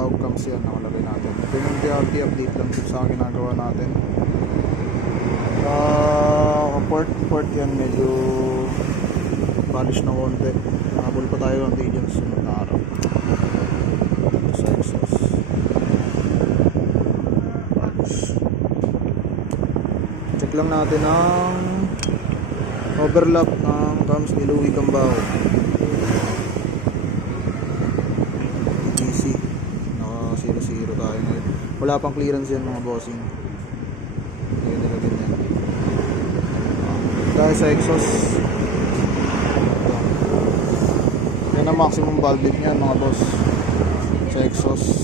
valve cams yan, nakalagay natin. Ito yung DRT update lang sa ginagawa natin. Port yan, medyo polish na konti. Habol pa tayo konti dyan sa sunod na araw. Sa exhaust polish. Check lang natin ang overlap ng cams ni Louie Cambao. ETC naka 0-0 tayo ngayon. Wala pang clearance yan mga bossing. Ayan, nilagyan yan dahil sa exhaust. Yan ang maximum valve niyan mga boss, sa exhaust.